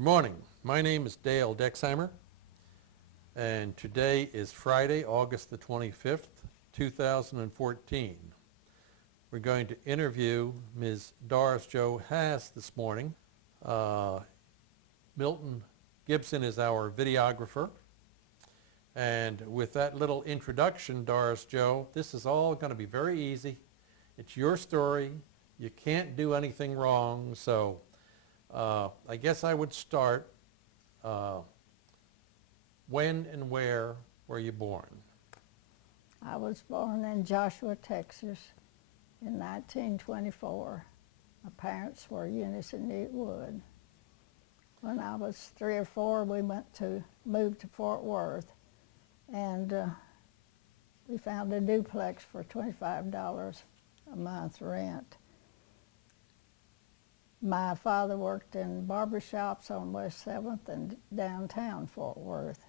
Good morning. My name is Dale Dexheimer, and today is Friday, August the 25th, 2014. We're going to interview Ms. Doris Jo Haas this morning. Milton Gibson is our videographer. And with that little introduction, Doris Jo, this is all going to be very easy. It's your story. You can't do anything wrong, so I guess I would start. When and where were you born? I was born in Joshua, Texas in 1924. My parents were Eunice and Newt Wood. When I was 3 or 4, we moved to Fort Worth, and we found a duplex for $25 a month rent. My father worked in barber shops on West 7th and downtown Fort Worth.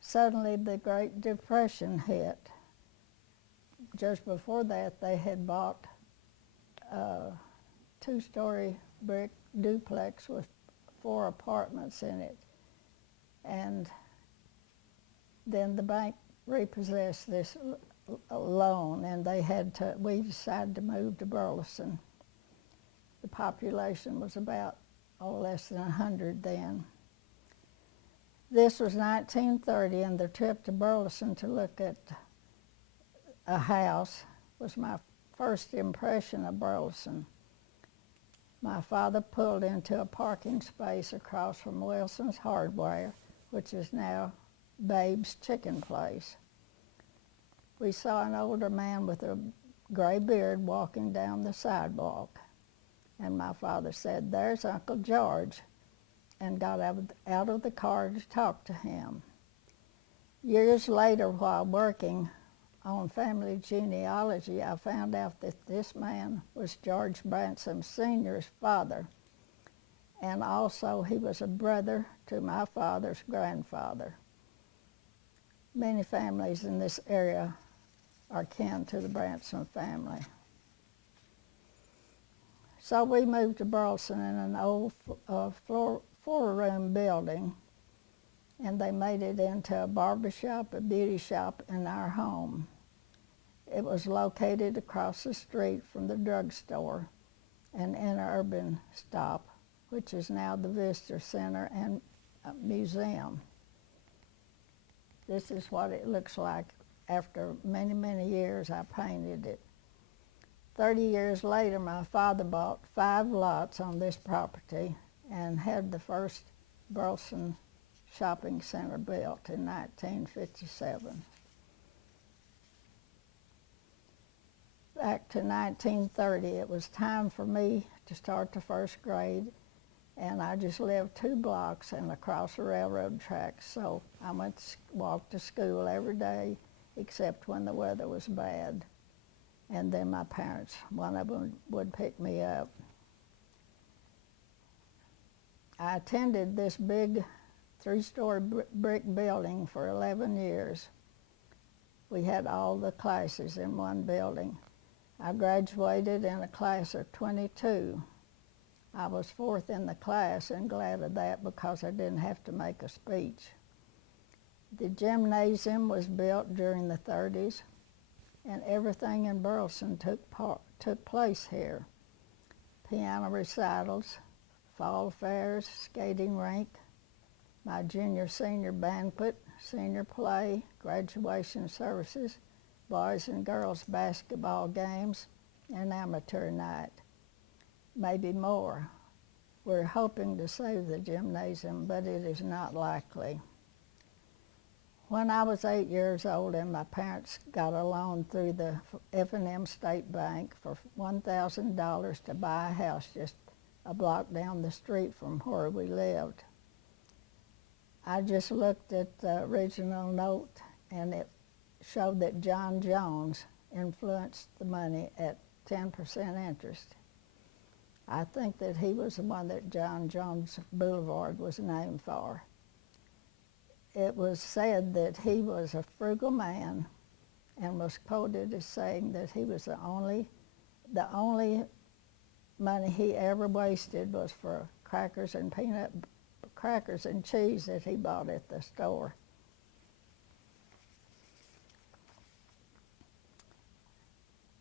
Suddenly the Great Depression hit. Just before that, they had bought a 2-story brick duplex with 4 apartments in it. And then the bank repossessed this loan, and we decided to move to Burleson. The population was about less than 100 then. This was 1930, and the trip to Burleson to look at a house was my first impression of Burleson. My father pulled into a parking space across from Wilson's Hardware, which is now Babe's Chicken Place. We saw an older man with a gray beard walking down the sidewalk, and my father said, "There's Uncle George," and got out of the car to talk to him. Years later, while working on family genealogy, I found out that this man was George Bransom Sr.'s father, and also he was a brother to my father's grandfather. Many families in this area are kin to the Bransom family. So we moved to Burleson in an old 4-room building, and they made it into a barber shop, a beauty shop, and our home. It was located across the street from the drugstore and interurban stop, which is now the Visitor Center and Museum. This is what it looks like after many, many years I painted it. 30 years later, my father bought 5 lots on this property and had the first Burleson shopping center built in 1957. Back to 1930, it was time for me to start the first grade, and I just lived 2 blocks and across the railroad tracks, so I walked to school every day except when the weather was bad. And then my parents, one of them would pick me up. I attended this big 3-story brick building for 11 years. We had all the classes in one building. I graduated in a class of 22. I was 4th in the class, and glad of that because I didn't have to make a speech. The gymnasium was built during the 30s. And everything in Burleson took place here. Piano recitals, fall fairs, skating rink, my junior-senior banquet, senior play, graduation services, boys and girls basketball games, and amateur night. Maybe more. We're hoping to save the gymnasium, but it is not likely. When I was 8 years old and my parents got a loan through the F&M State Bank for $1,000 to buy a house just a block down the street from where we lived. I just looked at the original note, and it showed that John Jones influenced the money at 10% interest. I think that he was the one that John Jones Boulevard was named for. It was said that he was a frugal man and was quoted as saying that he was the only money he ever wasted was for crackers and crackers and cheese that he bought at the store.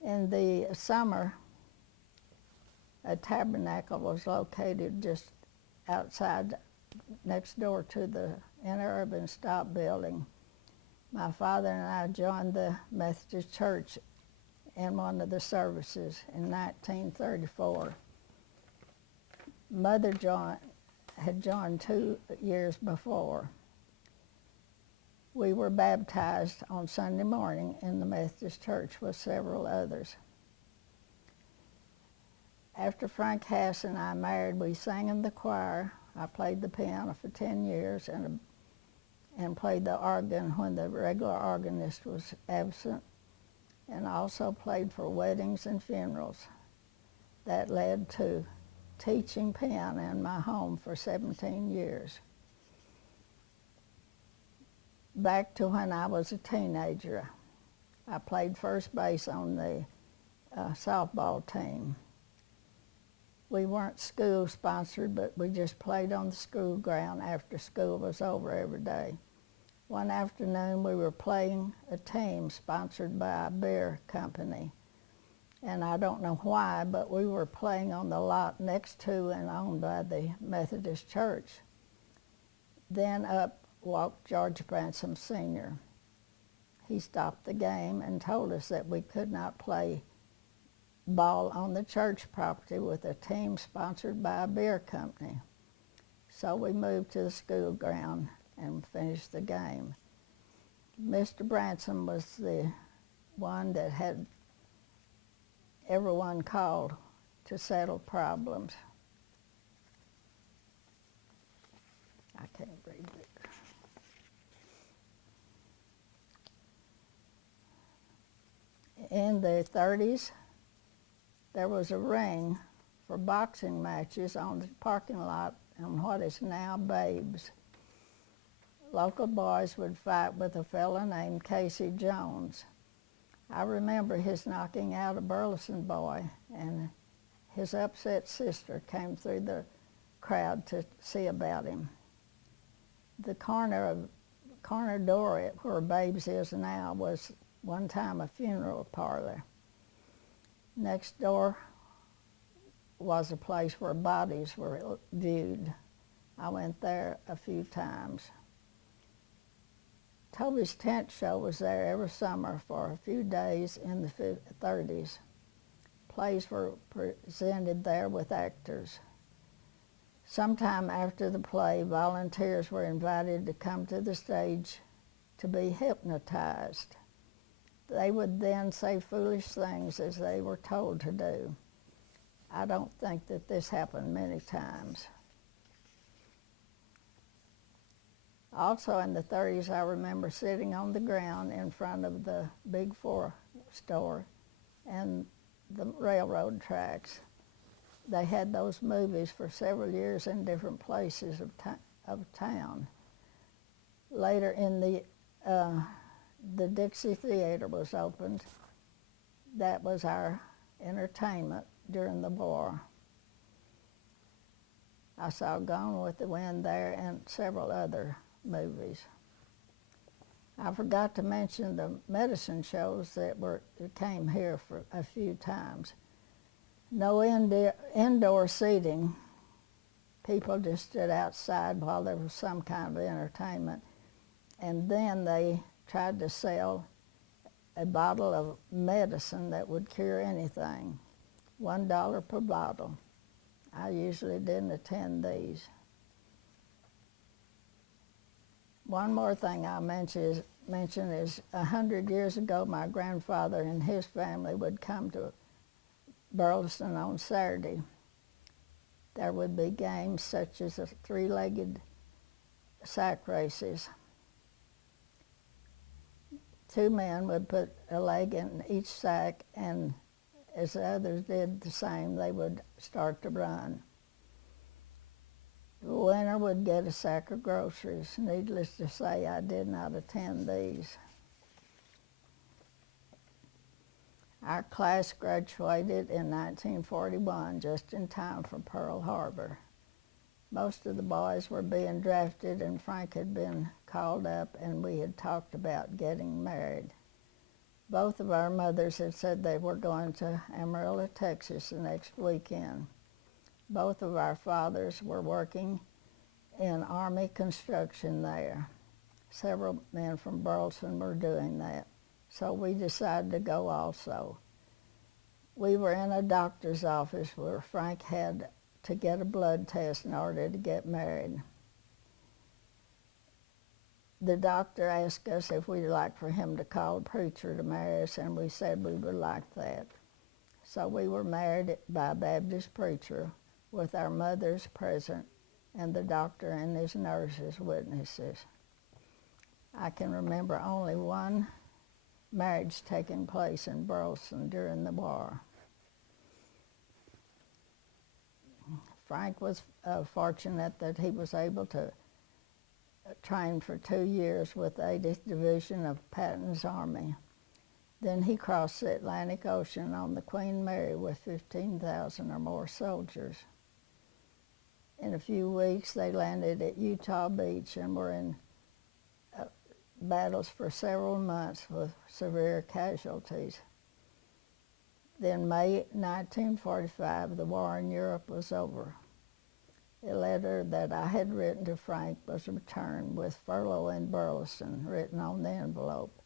In the summer, a tabernacle was located just outside, next door to the interurban stop building. My father and I joined the Methodist Church in one of the services in 1934. Mother had joined 2 years before. We were baptized on Sunday morning in the Methodist Church with several others. After Frank Haas and I married, we sang in the choir. I played the piano for 10 years and played the organ when the regular organist was absent, and also played for weddings and funerals. That led to teaching piano in my home for 17 years. Back to when I was a teenager, I played first base on the softball team. We weren't school sponsored, but we just played on the school ground after school was over every day. One afternoon we were playing a team sponsored by a beer company. And I don't know why, but we were playing on the lot next to and owned by the Methodist Church. Then up walked George Bransom Sr. He stopped the game and told us that we could not play ball on the church property with a team sponsored by a beer company. So we moved to the school ground and finished the game. Mr. Bransom was the one that had everyone called to settle problems. I can't read it. In the 30s, there was a ring for boxing matches on the parking lot on what is now Babe's. Local boys would fight with a fellow named Casey Jones. I remember his knocking out a Burleson boy, and his upset sister came through the crowd to see about him. The corner door where Babe's is now was one time a funeral parlor. Next door was a place where bodies were viewed. I went there a few times. Toby's Tent Show was there every summer for a few days in the 30s. Plays were presented there with actors. Sometime after the play, volunteers were invited to come to the stage to be hypnotized. They would then say foolish things as they were told to do. I don't think that this happened many times. Also in the 30s, I remember sitting on the ground in front of the Big Four store and the railroad tracks. They had those movies for several years in different places of town. Later in the Dixie Theater was opened. That was our entertainment during the war. I saw Gone with the Wind there and several other movies. I forgot to mention the medicine shows that came here for a few times. No indoor seating. People just stood outside while there was some kind of entertainment. And then they tried to sell a bottle of medicine that would cure anything, $1 per bottle. I usually didn't attend these. One more thing I'll mention is 100 years ago, my grandfather and his family would come to Burleson on Saturday. There would be games such as 3-legged sack races. 2 men would put a leg in each sack, and as the others did the same, they would start to run. The winner would get a sack of groceries. Needless to say, I did not attend these. Our class graduated in 1941, just in time for Pearl Harbor. Most of the boys were being drafted, and Frank had been called up, and we had talked about getting married. Both of our mothers had said they were going to Amarillo, Texas the next weekend. Both of our fathers were working in Army construction there. Several men from Burleson were doing that, so we decided to go also. We were in a doctor's office where Frank had to get a blood test in order to get married. The doctor asked us if we'd like for him to call a preacher to marry us, and we said we would like that. So we were married by a Baptist preacher with our mothers present and the doctor and his nurses witnesses. I can remember only one marriage taking place in Burleson during the war. Frank was fortunate that he was able to train for 2 years with the 80th Division of Patton's Army. Then he crossed the Atlantic Ocean on the Queen Mary with 15,000 or more soldiers. In a few weeks, they landed at Utah Beach and were in battles for several months with severe casualties. Then May 1945, the war in Europe was over. A letter that I had written to Frank was returned with furlough in Burleson written on the envelope.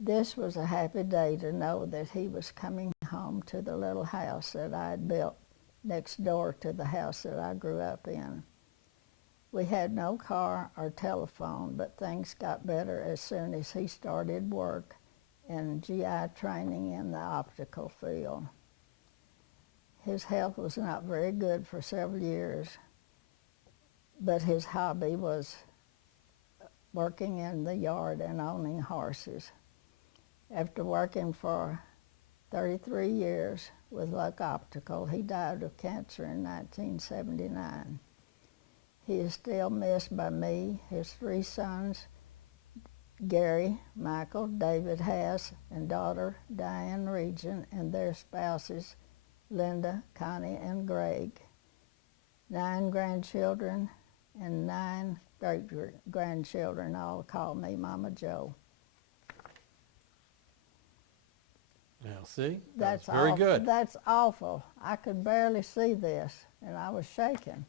This was a happy day to know that he was coming home to the little house that I had built next door to the house that I grew up in. We had no car or telephone, but things got better as soon as he started work in GI training in the optical field. His health was not very good for several years, but his hobby was working in the yard and owning horses. After working for 33 years with Luck Optical, he died of cancer in 1979. He is still missed by me, his 3 sons, Gary, Michael, David Haas, and daughter Diane Regent, and their spouses, Linda, Connie, and Greg. 9 grandchildren and 9 great-grandchildren all call me Mama Joe. Now, see? That's very awful. good. That's awful. I could barely see this, and I was shaking.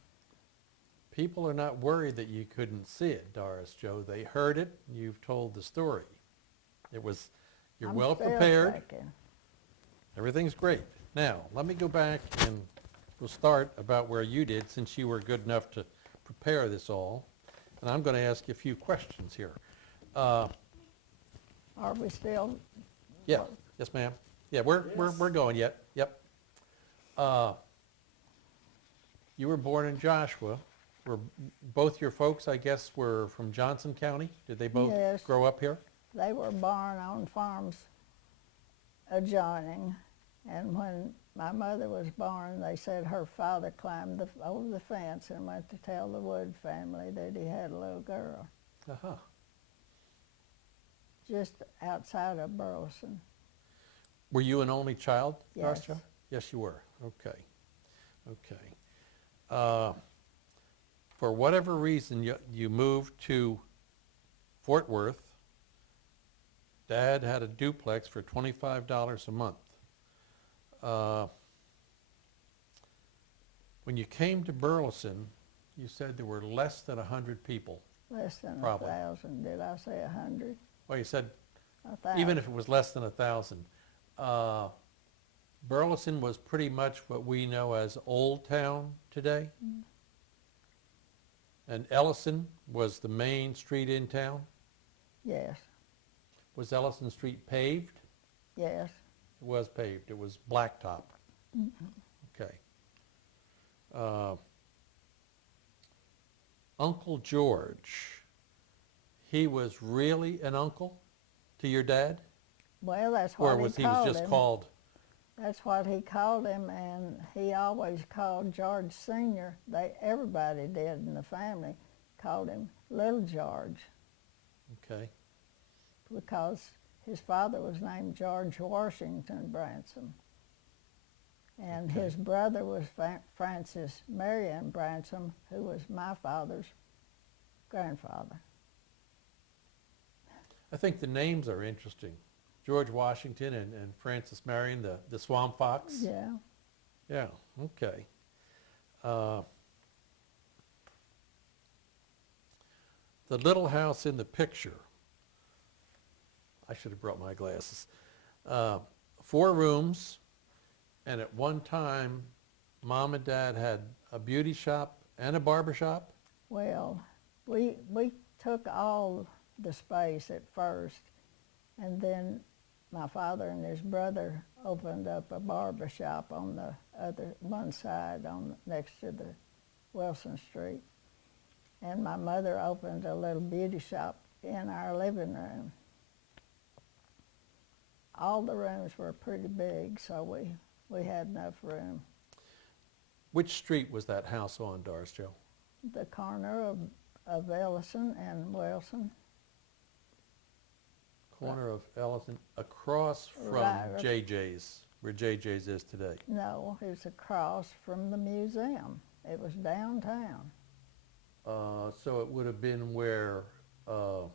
People are not worried that you couldn't see it, Doris Joe. They heard it. You've told the story. You're I'm well still prepared. shaking. Everything's great. Now, let me go back and we'll start about where you did, since you were good enough to prepare this all. And I'm going to ask you a few questions here. Are we still? Yeah. Yes, ma'am. Yeah, we're going yet. Yep. You were born in Joshua. Were both your folks, I guess, were from Johnson County? Did they both Yes. grow up here? They were born on farms adjoining, and when my mother was born, they said her father climbed over the fence and went to tell the Wood family that he had a little girl, Uh-huh. just outside of Burleson. Were you an only child, Doris Yes. Joe? Yes, you were. Okay. Okay. For whatever reason, you moved to Fort Worth. Dad had a duplex for $25 a month. When you came to Burleson, you said there were less than 100 people. Less than Probably. 1,000. Did I say 100? Well, you said 1,000. even if it was less than 1,000. Burleson was pretty much what we know as Old Town today. Mm. And Ellison was the main street in town. Yes, Was Ellison Street paved? yes. It was paved. It was blacktop. Mhm. Okay. Uncle George, he was really an uncle to your dad? Well, that's Or what was he he was called just him. called? That's what he called him, and he always called George Sr. Everybody did in the family called him Little George Okay. because his father was named George Washington Branson. And Okay. his brother was Francis Marion Branson, who was my father's grandfather. I think the names are interesting. George Washington and Francis Marion, the Swamp Fox. Yeah. Yeah, okay. The little house in the picture, I should have brought my glasses. 4 rooms, and at one time, Mom and Dad had a beauty shop and a barber shop. Well, we took all the space at first, and then my father and his brother opened up a barber shop on the one side next to the Wilson Street. And my mother opened a little beauty shop in our living room. All the rooms were pretty big, so we had enough room. Which street was that house on, Doris Joe? The corner of Ellison and Wilson. Corner of Ellison, across from Right. JJ's, where JJ's is today. No, it was across from the museum. It was downtown. So it would have been where The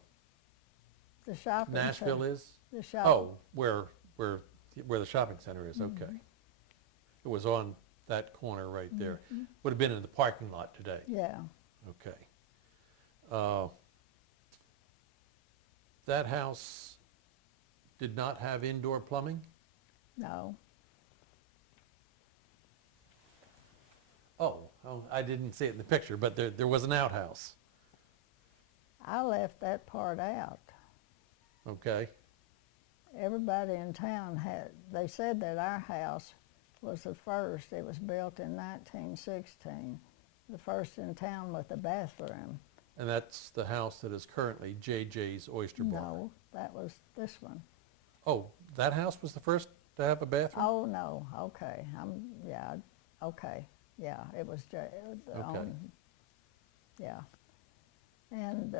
shopping Nashville center. is? The shop. Oh, where the shopping center is, okay. It was on that corner right there. Would have been in the parking lot today. Yeah. Okay. That house did not have indoor plumbing? No. Oh, I didn't see it in the picture, but there was an outhouse. I left that part out. Okay. Everybody in town they said that our house was the first. It was built in 1916, the first in town with a bathroom. And that's the house that is currently JJ's Oyster Bar? No, that was this one. Oh, that house was the first to have a bathroom? Oh, no, okay, yeah, okay, yeah, it was, Okay. Yeah. And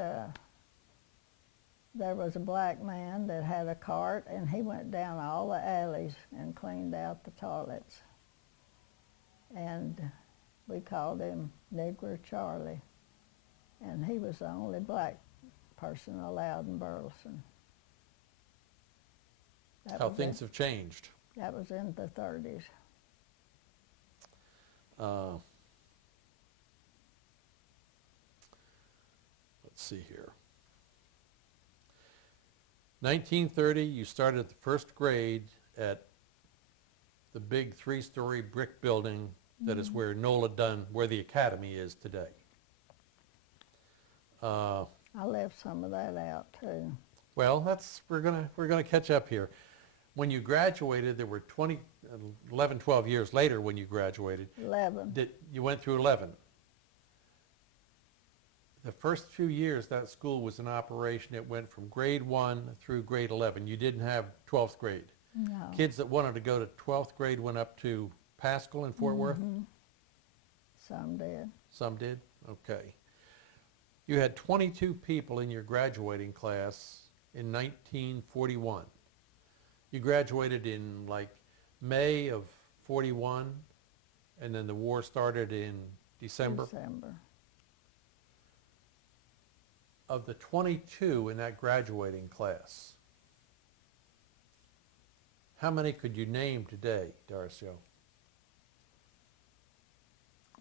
there was a black man that had a cart, and he went down all the alleys and cleaned out the toilets. And we called him Negro Charlie. And he was the only black person allowed in Burleson. How things have changed. That was in the 30s. Let's see here. 1930, you started the first grade at the big 3-story brick building that is where where the academy is today. I left some of that out too. Well, we're gonna catch up here. When you graduated, there were 11, 12 years later when you graduated. 11. You went through 11. The first few years that school was in operation, it went from grade 1 through grade 11. You didn't have 12th grade. No. Kids that wanted to go to 12th grade went up to Pascal in Fort Worth? Some did. Some did? Okay. You had 22 people in your graduating class in 1941. You graduated in like May of 41, and then the war started in December. Of the 22 in that graduating class, how many could you name today, Dorris Joe?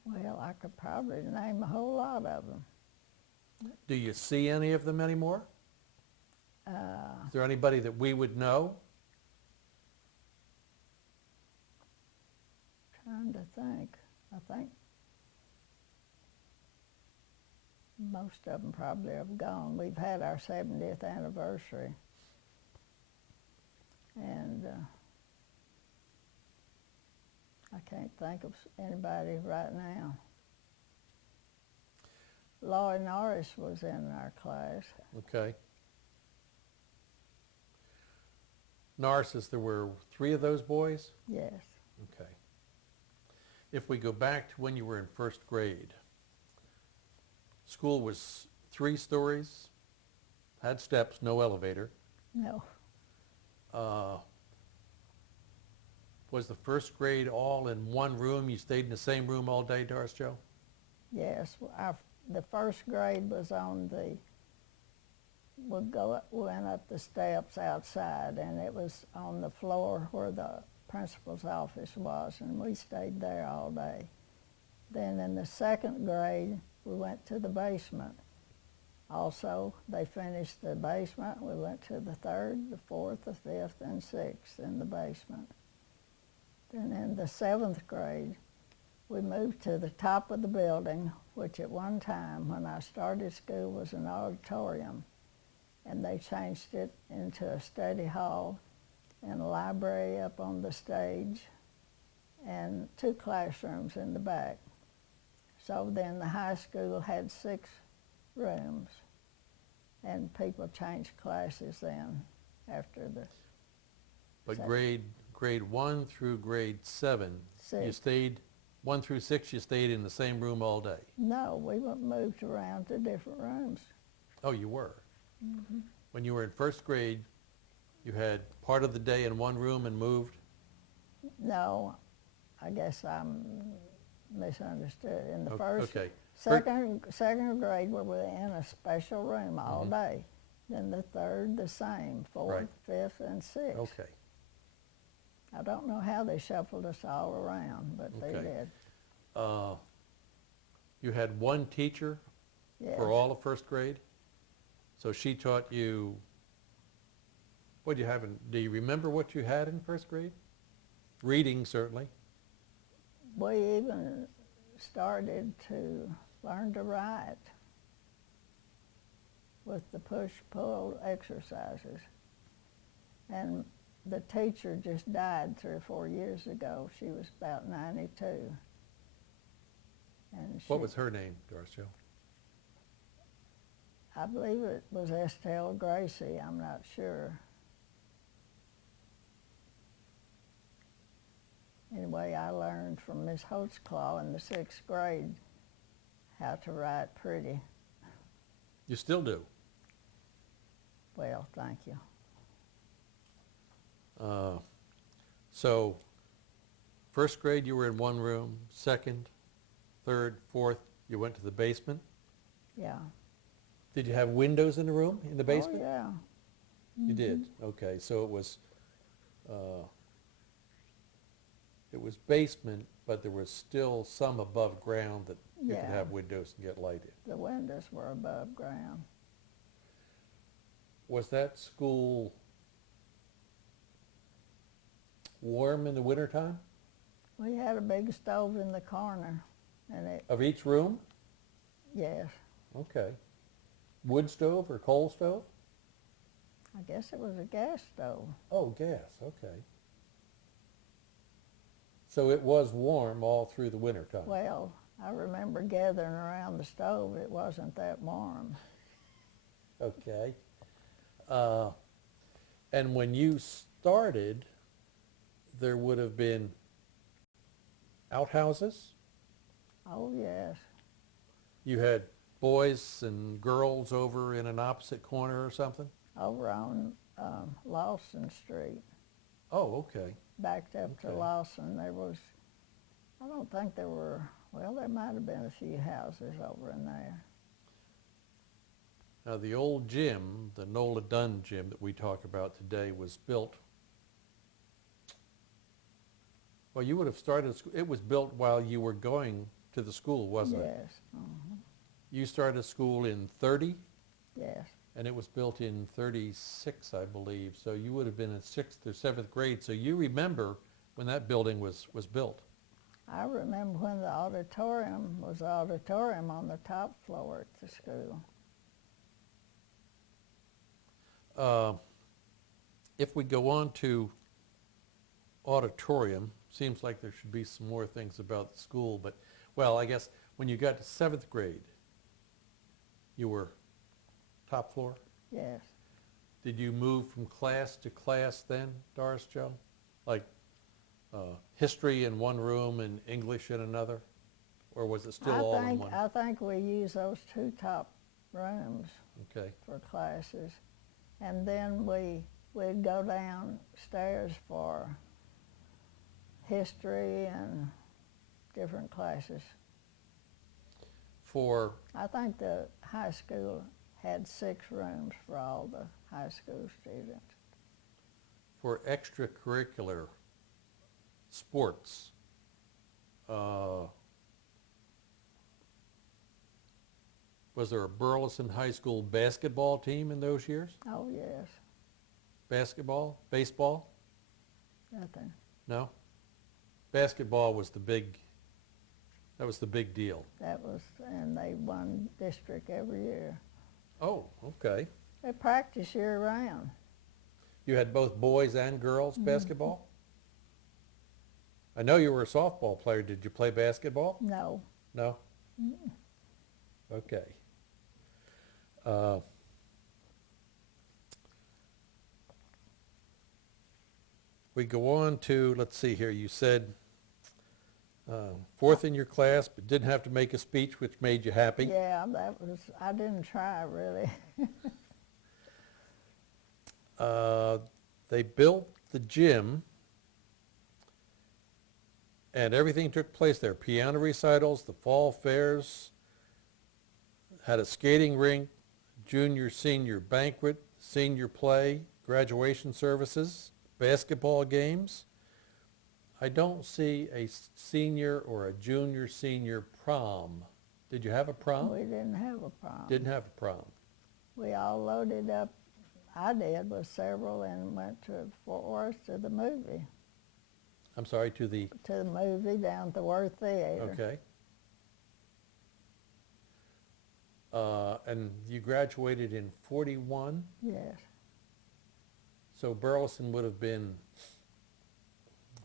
Well, I could probably name a whole lot of them. Do you see any of them anymore? Is there anybody that we would know? Trying to think. I think most of them probably have gone. We've had our 70th anniversary. And I can't think of anybody right now. Lloyd Norris was in our class. Okay. Narcissus, there were 3 of those boys? Yes. Okay. If we go back to when you were in first grade, school was 3 stories, had steps, no elevator. No. Uh, was the first grade all in one room? You stayed in the same room all day, Doris Joe? Yes, the first grade was on the, went up the steps outside, and it was on the floor where the principal's office was, and we stayed there all day. Then in the second grade, we went to the basement. Also, they finished the basement. We went to the third, the fourth, the fifth, and sixth in the basement. Then in the seventh grade, we moved to the top of the building, which at one time when I started school was an auditorium, and they changed it into a study hall and a library up on the stage and 2 classrooms in the back. So then the high school had 6 rooms, and people changed classes then after the But grade 1 through grade 7, you 6. stayed, 1 through 6, you stayed in the same room all day? No, we moved around to different rooms. Oh, you were? Mm-hmm. When you were in first grade, you had part of the day in one room and moved? No, I guess I'm misunderstood. In the Okay. second grade, we were in a special room all Mhm. day. Then the third, the same, fourth, Right. fifth, and sixth. Okay. I don't know how they shuffled us all around, but they Okay. did. You had one teacher Yes. for all of first grade? So she taught you, what do you have do you remember what you had in first grade? Reading, certainly. We even started to learn to write with the push-pull exercises. And the teacher just died 3 or 4 years ago. She was about 92. And What was her name, Doris Joe? I believe it was Estelle Gracie, I'm not sure. Anyway, I learned from Miss Holtzclaw in the 6th grade how to write pretty. You still do? Well, thank you. So, first grade you were in one room, second, third, fourth, you went to the basement. Yeah. Did you have windows in the room, in the basement? Oh, yeah. You did? Okay, so it was basement, but there was still some above ground that you could Yeah. have windows and get light in. The windows were above ground. Was that school warm in the wintertime? We had a big stove in the corner, and Of each room? yes, Okay. Wood stove or coal stove? I guess it was a gas stove. Oh, gas, okay. So it was warm all through the wintertime? Well, I remember gathering around the stove. It wasn't that warm. Okay. And when you started, there would have been outhouses? Oh, yes. You had boys and girls over in an opposite corner or something? Over on Lawson Street, Oh, okay. backed up to Okay. Lawson, there was, I don't think there were, well, there might have been a few houses over in there. Now, the old gym, the Nola Dunn gym that we talk about today, was built, well, you would have started, it was built while you were going to the school, wasn't it? Yes, You started school in 30, yes. and it was built in 36, I believe. So you would have been in 6th or 7th grade. So you remember when that building was built. I remember when the auditorium was auditorium on the top floor at the school. If we go on to auditorium, seems like there should be some more things about the school. But, well, I guess when you got to 7th grade, you were top floor? Yes. Did you move from class to class then, Doris Joe? Like history in one room and English in another? Or was it still all in one? I think we used those 2 top rooms Okay. for classes. And then we we'd go downstairs for history and different classes. For I think the high school had 6 rooms for all the high school students. for extracurricular sports, was there a Burleson High School basketball team in those years? Oh, yes, Basketball? Baseball? nothing. No? Basketball was the big, that was the big deal. That was, and they won district every year. Oh, okay. They practice year round. You had both boys and girls basketball? I know you were a softball player. Did you play basketball? No. No? Okay. We go on to, let's see here, you said fourth in your class, but didn't have to make a speech, which made you happy. Yeah, that was, I didn't try really. They built the gym, and everything took place there. Piano recitals, the fall fairs, had a skating rink, junior, senior banquet, senior play, graduation services, basketball games. I don't see a senior or a junior, senior prom. Did you have a prom? We didn't have a prom. Didn't have a prom. We all loaded up, I did, with several, and went to Fort Worth to the movie. I'm sorry, to the, To the movie down at the Worth Theater. okay. And you graduated in 41, Yes, so Burleson would have been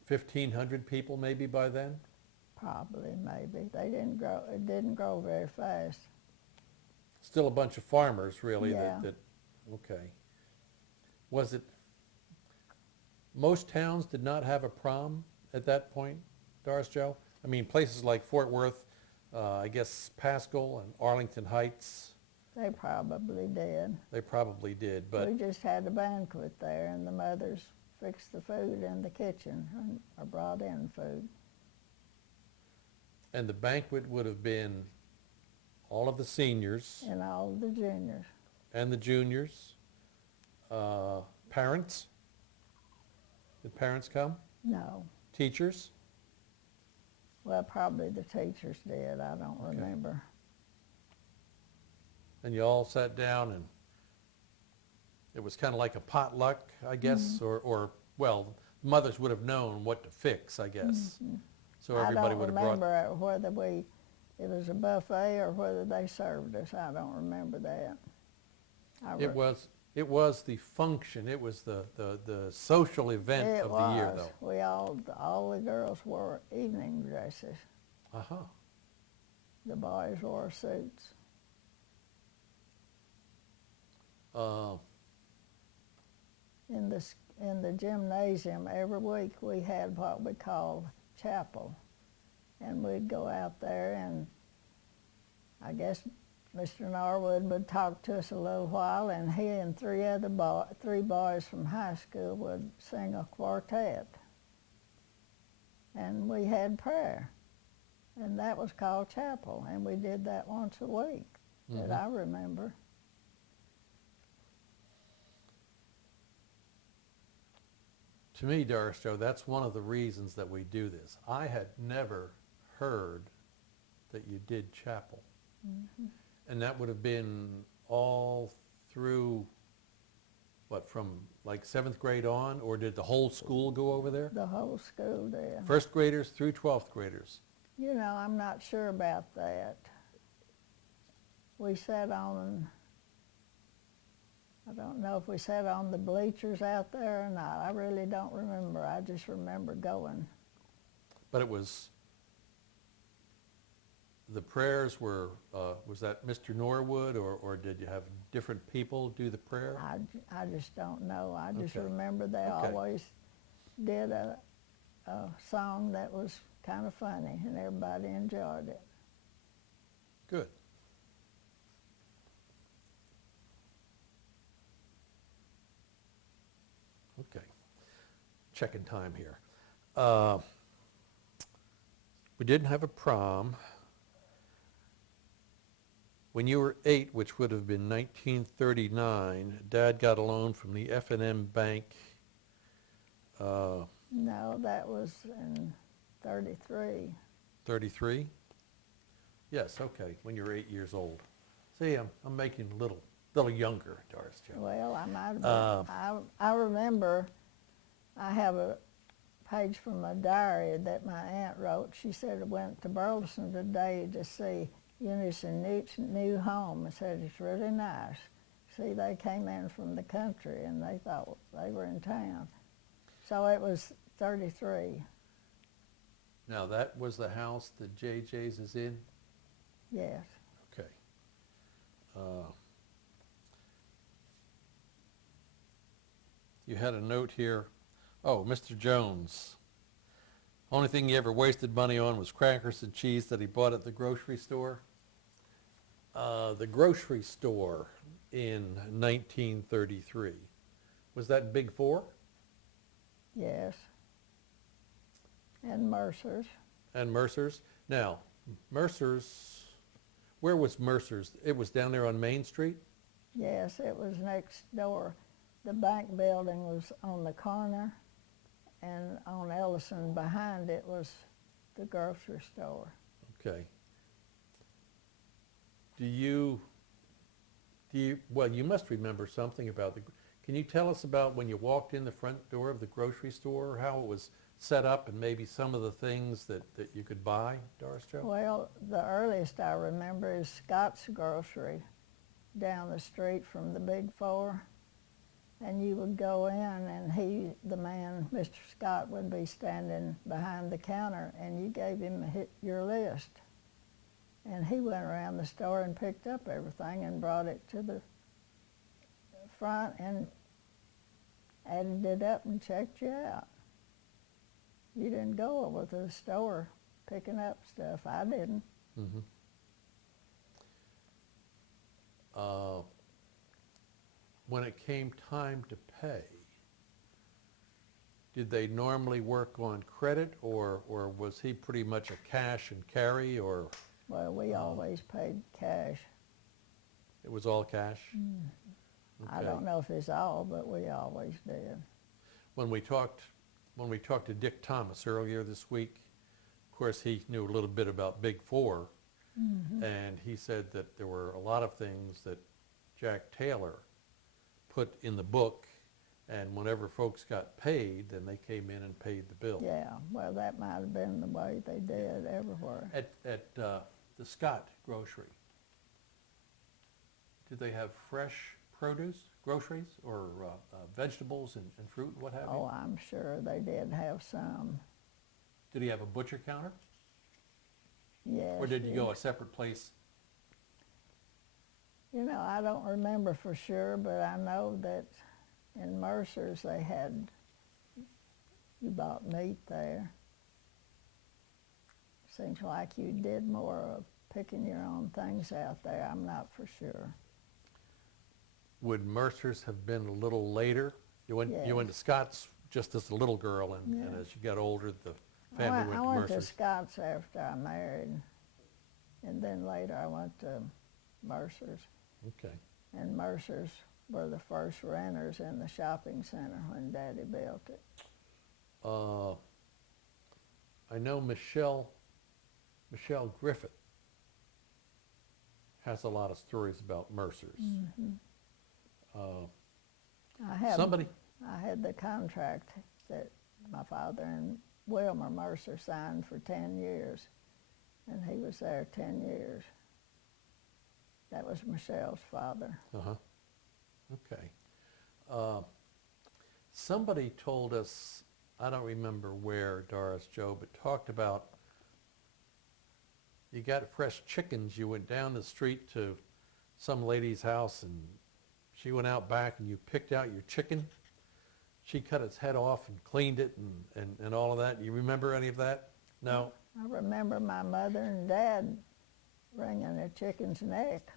1,500 people maybe by then? probably, maybe. They didn't grow, it didn't grow very fast. Still a bunch of farmers, really, Yeah. that, okay. Was it, most towns did not have a prom at that point, Doris Joe? I mean, places like Fort Worth, I guess Pascal and Arlington Heights, They probably did. they probably did, but We just had a banquet there, and the mothers fixed the food in the kitchen and or brought in food. and the banquet would have been all of the seniors And all the juniors. and the juniors. Parents? Did parents come? No. Teachers? Well, probably the teachers did. I don't remember. And you all sat down and it was kind of like a potluck, I guess, or well, mothers would have known what to fix, I guess. So everybody would have I don't brought, remember whether it was a buffet or whether they served us. I don't remember that. it was the function, it was the social event It of was. the year, though. We all the girls wore evening dresses. Uh-huh. The boys wore suits. In the gymnasium, every week we had what we called chapel. And we'd go out there, and I guess Mr. Norwood would talk to us a little while, and he and three boys from high school would sing a quartet. And we had prayer, and that was called chapel, and we did that once a week that I remember. To me, Doris Joe, that's one of the reasons that we do this. I had never heard that you did chapel. And that would have been all through, what, from like 7th grade on, or did the whole school go over there? The whole school did. First graders through 12th graders. You know, I'm not sure about that. We sat on, I don't know if we sat on the bleachers out there or not. I really don't remember. I just remember going. But it was, the prayers were, was that Mr. Norwood, or did you have different people do the prayer? I just don't know. I just Okay. remember they Okay. always did a song that was kind of funny, and everybody enjoyed it. Good. checking time here. We didn't have a prom. When you were 8, which would have been 1939, Dad got a loan from the F&M Bank. No, that was in 33. 33? Yes, okay, when you were 8 years old. See, I'm making a little younger, Doris Joe. Well, I might have been. I remember I have a page from a diary that my aunt wrote. She said I went to Burleson today to see Eunice's new home. I said it's really nice. See, they came in from the country and they thought they were in town. So it was 33. Now, that was the house that JJ's is in? Yes. Okay. You had a note here. Oh, Mr. Jones. Only thing he ever wasted money on was crackers and cheese that he bought at the grocery store. The grocery store in 1933. Was that Big Four? Yes. And Mercer's. And Mercer's? Now, Mercer's, where was Mercer's? It was down there on Main Street? Yes, it was next door. The bank building was on the corner, and on Ellison behind it was the grocery store. Okay. Well, you must remember something about can you tell us about when you walked in the front door of the grocery store, how it was set up and maybe some of the things that you could buy, Doris Joe? Well, the earliest I remember is Scott's Grocery down the street from the Big Four. And you would go in and the man, Mr. Scott, would be standing behind the counter and you gave him your list. And he went around the store and picked up everything and brought it to the front and added it up and checked you out. You didn't go over to the store picking up stuff. I didn't. Mm-hmm. When it came time to pay, did they normally work on credit, or was he pretty much a cash and carry, or? Well, we always paid cash. It was all cash? Okay. I Okay. don't know if it's all, but we always did. When we talked to Dick Thomas earlier this week, of course, he knew a little bit about Big Four, and he said that there were a lot of things that Jack Taylor put in the book, and whenever folks got paid, then they came in and paid the bill. Yeah, well, that might have been the way they did everywhere. At the Scott Grocery, did they have fresh produce, groceries, or vegetables and fruit and what have you? Oh, I'm sure they did have some. Did he have a butcher counter? Yes. Or did you go a separate place? You know, I don't remember for sure, but I know that in Mercer's you bought meat there. Seems like you did more of picking your own things out there. I'm not for sure. Would Mercer's have been a little later? You went to Scott's just as a little girl, and as you got older, the family went to I went Mercer's. to Scott's after I married, and then later I went to Mercer's. Okay. And Mercer's were the first renters in the shopping center when Daddy built it. I know Michelle Griffith has a lot of stories about Mercer's. I had the contract that my father and Wilmer Mercer signed for 10 years, and he was there 10 years. That was Michelle's father. Okay. Somebody told us, I don't remember where, Doris Joe, but talked about you got fresh chickens. You went down the street to some lady's house and she went out back and you picked out your chicken. She cut its head off and cleaned it and all of that. You remember any of that? No? I remember my mother and Dad wringing a chicken's neck.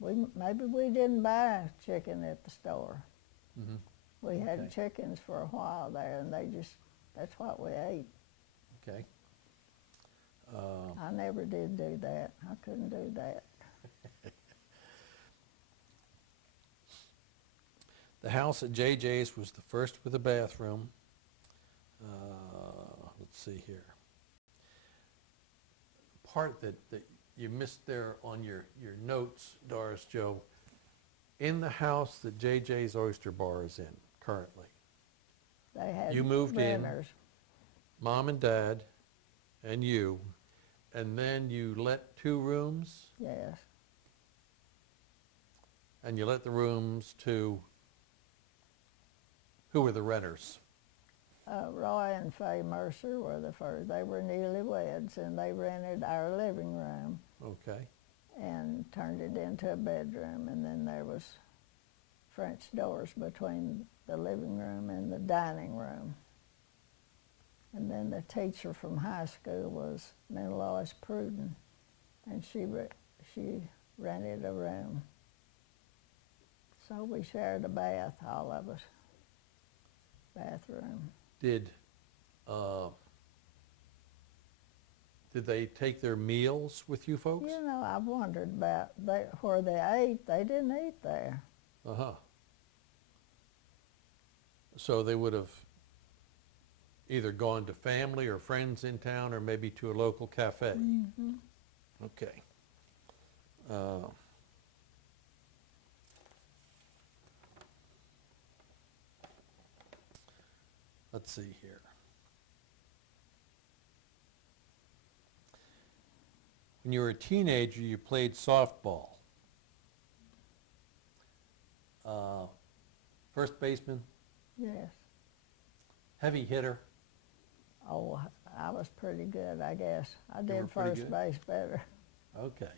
Maybe we didn't buy chicken at the store. We had Okay. chickens for a while there, and that's what we ate. Okay. I never did do that. I couldn't do that. The house at JJ's was the first with a bathroom. Let's see here. Part that you missed there on your notes, Doris Joe, in the house that JJ's Oyster Bar is in currently. They had You moved in. renters. Mom and Dad and you, and then you let 2 rooms, Yes. and you let the rooms to, who were the renters? Roy and Faye Mercer were the first. They were newlyweds, and they rented our living room Okay. and turned it into a bedroom. And then there was French doors between the living room and the dining room. And then the teacher from high school was Miss Lois Pruden, and she rented a room. So we shared a bath, all of us, bathroom. Did they take their meals with you folks? You know, I've wondered about where they ate. They didn't eat there. Uh-huh. So they would have either gone to family or friends in town, or maybe to a local cafe. Mm-hmm. Okay. Let's see here. When you were a teenager, you played softball. First baseman, Yes. heavy hitter. Oh, I was pretty good, I guess. I were did pretty first good? base better. Okay.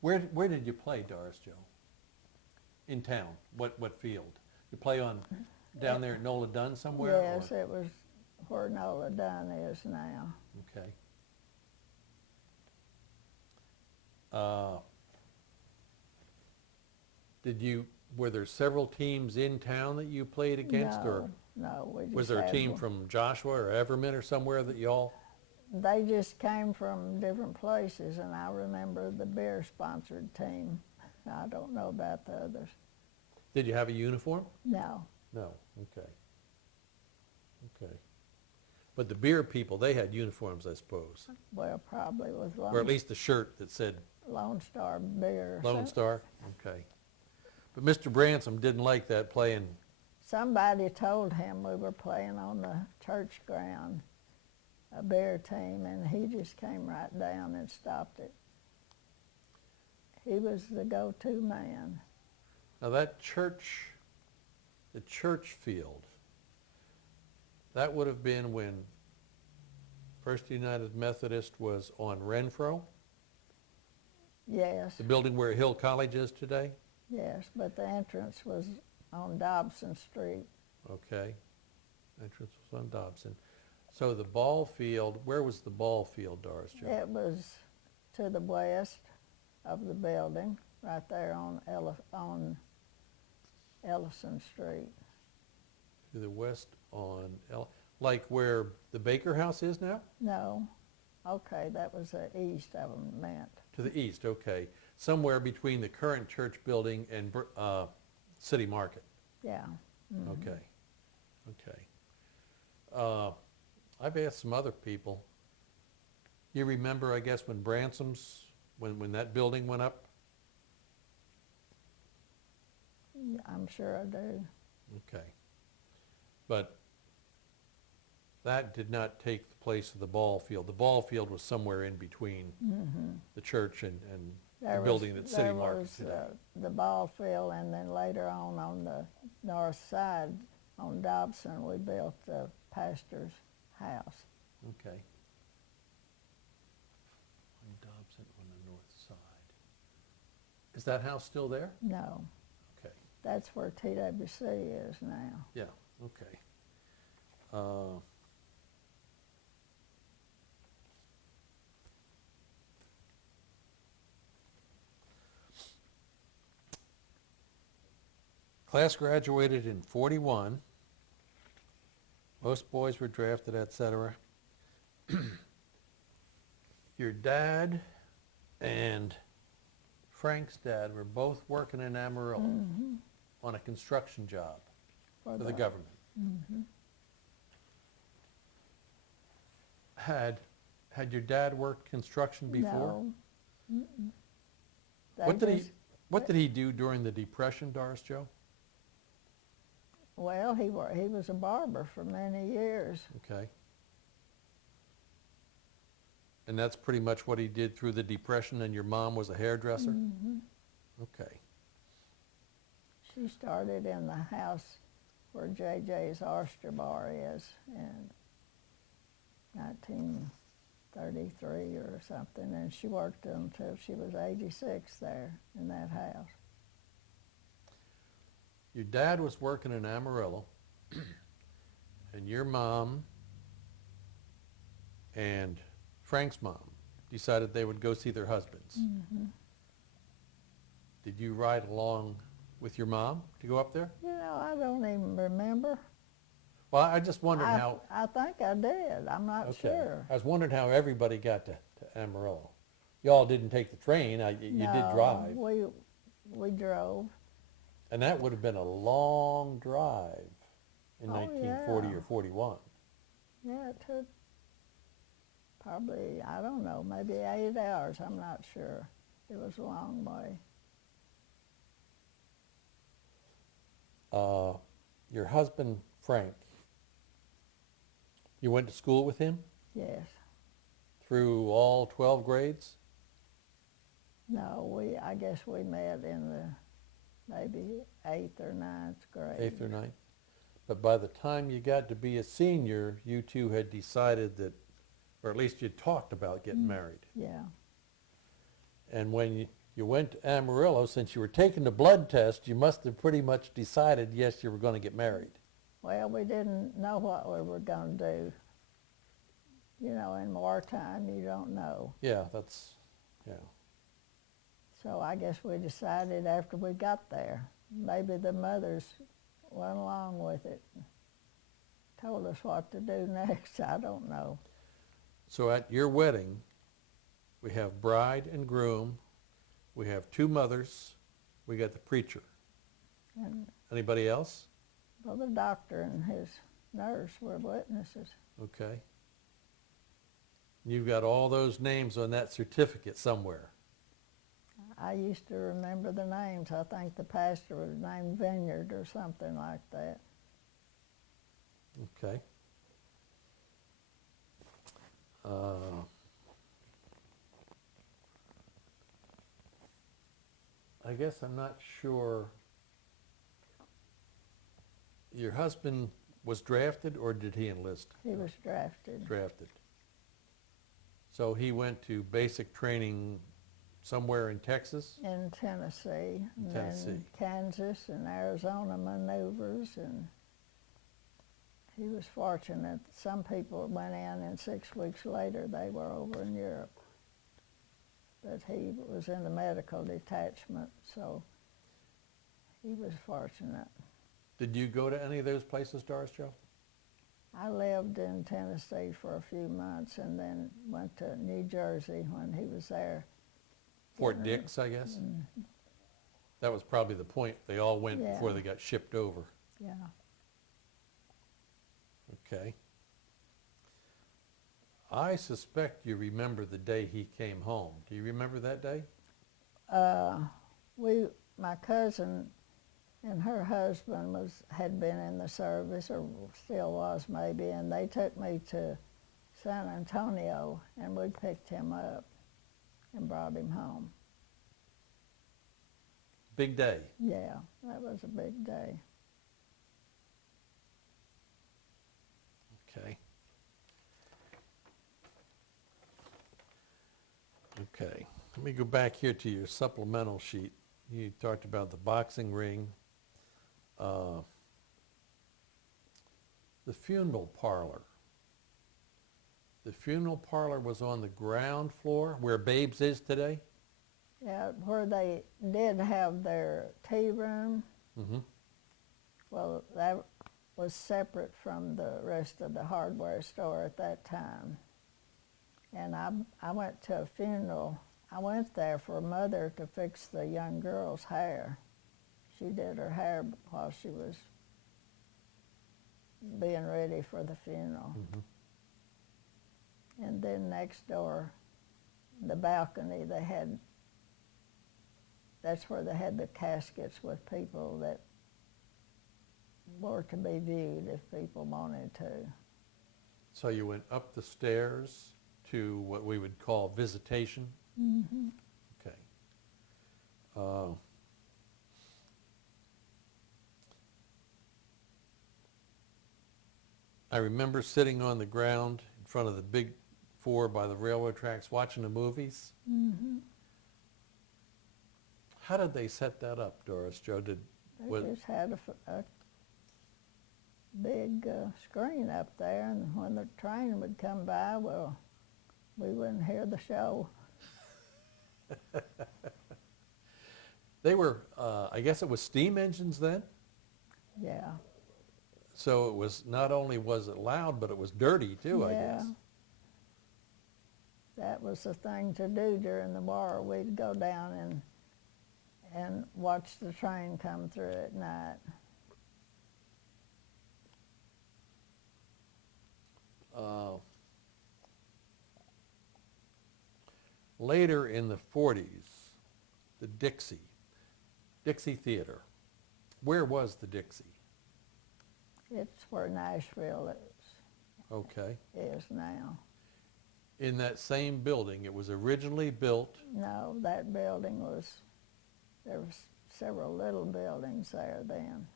Where did you play, Doris Joe? In town? What field? You play on down there at Nola Dunn somewhere? Yes, or- it was where Nola Dunn is now. Okay. Were there several teams in town that you played against, or No, we just was there a had team one. from Joshua or Everman or somewhere that y'all? They just came from different places, and I remember the beer-sponsored team. I don't know about the others. Did you have a uniform? No, No. Okay. Okay. But the beer people, they had uniforms, I suppose, well, probably with or at least the shirt that said Lone Star Beer. Lone Star. Okay. But Mr. Bransom didn't like that playing. Somebody told him we were playing on the church ground, a beer team, and he just came right down and stopped it. He was the go-to man. Now that church, the church field, that would have been when First United Methodist was on Renfro, Yes, the building where Hill College is today. yes, but the entrance was on Dobson Street. Okay. Entrance was on Dobson. So the ball field, where was the ball field, Doris Joe? It was to the west of the building, right there on Ellison Street. To the west on, like where the Baker House is now? No, okay, that was the east of them meant. To the east, okay. Somewhere between the current church building and City Market. Yeah. Mhm. Okay. Okay. I've asked some other people. You remember, I guess, when Bransom's, when that building went up? Yeah, I'm sure I do. Okay. But that did not take the place of the ball field. The ball field was somewhere in between the church and the building that's City Market today. There was the ball field, and then later on the north side, on Dobson, we built the pastor's house. Okay. On Dobson on the north side. Is that house still there? No, Okay. that's where TWC is now. Yeah, okay. Class graduated in 41. Most boys were drafted, etc. Your dad and Frank's dad were both working in Amarillo on a construction job for the government. Had your dad worked construction before? No. What did he do during the Depression, Doris Joe? Well, he was a barber for many years. Okay. And that's pretty much what he did through the Depression, and your mom was a hairdresser? Okay. She started in the house where J.J.'s oyster bar is in 1933 or something, and she worked until she was 86 there in that house. Your dad was working in Amarillo, and your mom and Frank's mom decided they would go see their husbands. Did you ride along with your mom to go up there? You know, I don't even remember. Well, I just wondered how... I think I did. I'm not sure. I was wondering how everybody got to Amarillo. Y'all didn't take the train. You did drive. We drove. And that would have been a long drive in 1940 yeah. or 41. Yeah, it took probably, I don't know, maybe 8 hours. I'm not sure. It was a long way. Your husband, Frank, you went to school with him Yes. through all 12 grades? No, I guess we met in the maybe 8th or 9th grade. 8th or 9th? But by the time you got to be a senior, you two had decided that, or at least you talked about getting married. Yeah. And when you went to Amarillo, since you were taking the blood test, you must have pretty much decided, yes, you were going to get married. Well, we didn't know what we were going to do. You know, in wartime, you don't know. Yeah. So I guess we decided after we got there. Maybe the mothers went along with it, told us what to do next. I don't know. So at your wedding, we have bride and groom, we have 2 mothers, we got the preacher. And Anybody else? well, the doctor and his nurse were witnesses. Okay. You've got all those names on that certificate somewhere. I used to remember the names. I think the pastor was named Vineyard or something like that. Okay. I guess I'm not sure. Your husband was drafted, or did he enlist? He was drafted. Drafted. So he went to basic training somewhere in Texas? In Tennessee. And Tennessee. then Kansas and Arizona maneuvers, and he was fortunate. Some people went in and 6 weeks later they were over in Europe. But he was in the medical detachment, so he was fortunate. Did you go to any of those places, Doris Joe? I lived in Tennessee for a few months and then went to New Jersey when he was there. Fort Dix, I guess? That was probably the point. They all went before they got shipped over. Yeah. Okay. I suspect you remember the day he came home. Do you remember that day? My cousin and her husband had been in the service, or still was maybe, and they took me to San Antonio, and we picked him up and brought him home. Big day. Yeah, that was a big day. Okay. Okay. Let me go back here to your supplemental sheet. You talked about the boxing ring. The funeral parlor. The funeral parlor was on the ground floor where Babe's is today? Yeah, where they did have their tea room. Mm-hmm. Well, that was separate from the rest of the hardware store at that time. And I went to a funeral. I went there for a mother to fix the young girl's hair. She did her hair while she was being ready for the funeral. Mm-hmm. And then next door, the balcony, that's where they had the caskets with people that were to be viewed if people wanted to. So you went up the stairs to what we would call visitation? Mm-hmm. Okay. I remember sitting on the ground in front of the big four by the railroad tracks watching the movies. Mm-hmm. How did they set that up, Doris Joe? They just had a big screen up there, and when the train would come by, well, we wouldn't hear the show. They were, I guess it was steam engines then? Yeah. So it was, not only was it loud, but it was dirty too, I Yeah. guess. That was the thing to do during the war. We'd go down and watch the train come through at night. Later in the 40s, the Dixie Theater. Where was the Dixie? It's where Nashville Okay. is now. In that same building, it was originally built. No, that building there was several little buildings there then.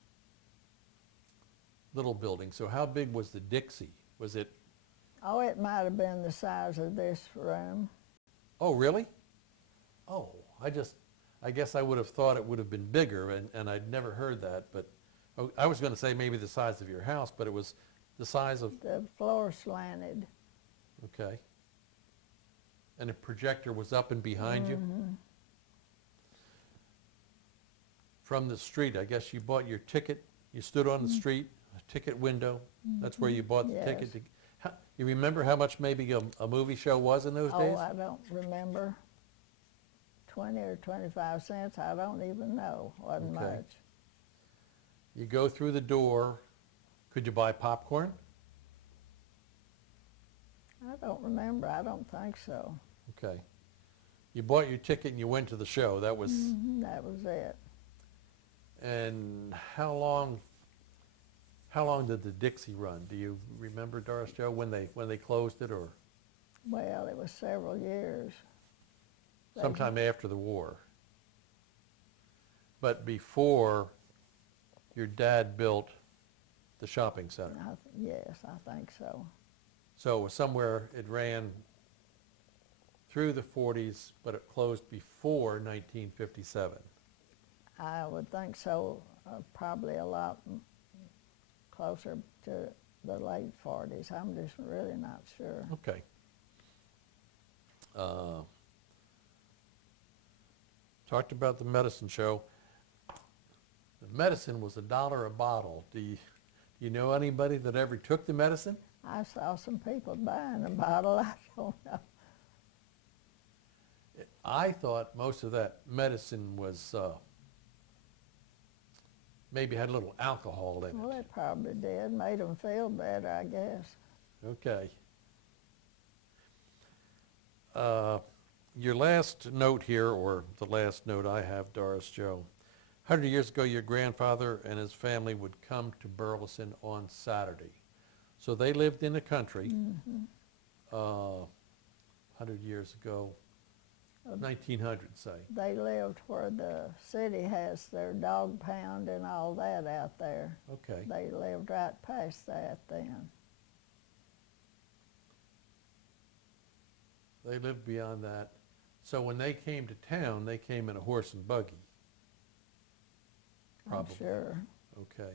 Little building. So how big was the Dixie? Was it? Oh, it might have been the size of this room. Oh, really? Oh, I guess I would have thought it would have been bigger, and I'd never heard that. But I was going to say maybe the size of your house, but it was the size of. The floor slanted. Okay. And the projector was up and behind you? Mm-hmm. From the street, I guess you bought your ticket. You stood on the street, a ticket window. That's where you bought the Yes. ticket. You remember how much maybe a movie show was in those days? Oh, I don't remember. 20 or 25 cents, I don't even know. Wasn't Okay. much. You go through the door. Could you buy popcorn? I don't remember. I don't think so. Okay. You bought your ticket and you went to the show. That was. Mhm, that was it. And how long did the Dixie run? Do you remember, Doris Joe, when they closed it, or Well, it was several years. They- sometime after the war? But before your dad built the shopping center. Yes, I think so. So it was somewhere, it ran through the 40s, but it closed before 1957. I would think so, probably a lot closer to the late 40s. I'm just really not sure. Okay. Talked about the medicine show. The medicine was $1 a bottle. Do you know anybody that ever took the medicine? I saw some people buying a bottle. I don't know. I thought most of that medicine was maybe had a little alcohol in Well, it. it probably did. Made them feel better, I guess. Okay. Your last note here, or the last note I have, Doris Joe. 100 years ago, your grandfather and his family would come to Burleson on Saturday. So they lived in the country 100 years ago, 1900, say. They lived where the city has their dog pound and all that out there. Okay. They lived right past that then. They lived beyond that. So when they came to town, they came in a horse and buggy. Probably. I'm sure. Okay.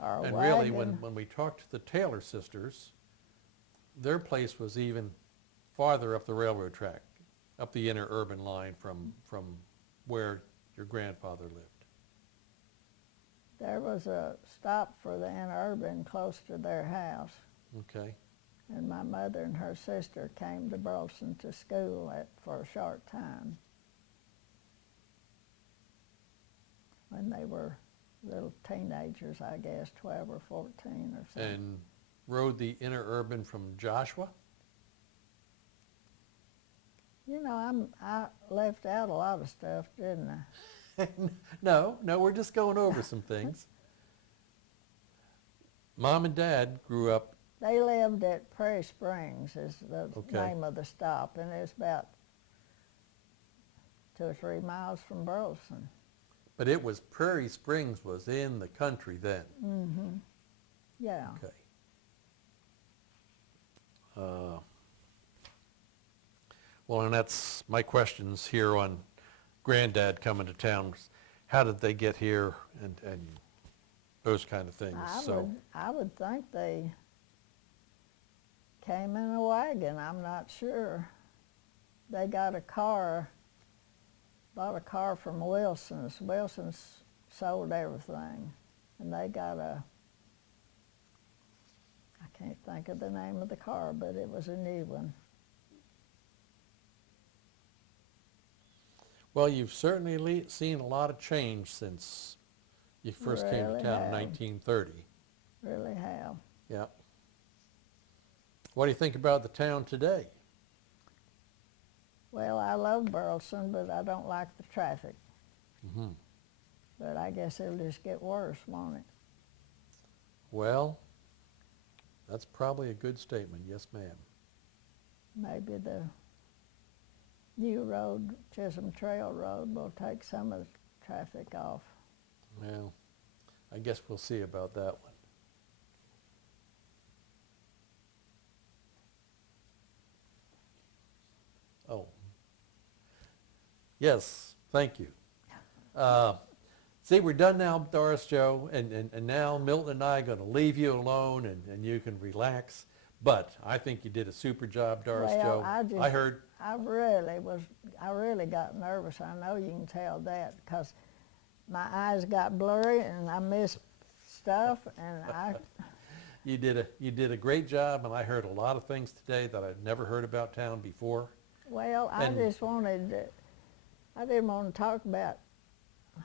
Or a And really, wagon. when we talked to the Taylor sisters, their place was even farther up the railroad track, up the inner urban line from where your grandfather lived. There was a stop for the interurban close to their house, Okay. and my mother and her sister came to Burleson to school for a short time when they were little teenagers, I guess, 12 or 14 or something. And rode the interurban from Joshua? You know, I left out a lot of stuff, didn't I? No, we're just going over some things. Mom and Dad grew up. They lived at Prairie Springs is the Okay. name of the stop, and it's about 2 or 3 miles from Burleson. But it was Prairie Springs was in the country then. Mm-hmm. Yeah. Okay. Well, and that's my questions here on Granddad coming to town. How did they get here and those kind of things? I would think they came in a wagon. I'm not sure. They got a car. Bought a car from Wilson's. Wilson's sold everything. And they got I can't think of the name of the car, but it was a new one. Well, you've certainly seen a lot of change since you first came to Really town in have. 1930. Really have. Yeah. What do you think about the town today? Well, I love Burleson, but I don't like the traffic. Mm-hmm. But I guess it'll just get worse, won't it? Well, that's probably a good statement. Yes, ma'am. Maybe the new road, Chisholm Trail Road, will take some of the traffic off. Well, I guess we'll see about that one. Oh. Yes, thank you. See, we're done now, Doris, Joe, and now Milton and I are going to leave you alone and you can relax. But I think you did a super job, Doris, Well, Joe. I heard. I really got nervous. I know you can tell that because my eyes got blurry and I missed stuff and You did a great job, and I heard a lot of things today that I'd never heard about town before. well, I didn't want to talk about,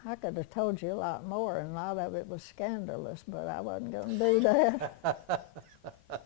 I could have told you a lot more and a lot of it was scandalous, but I wasn't going to do that.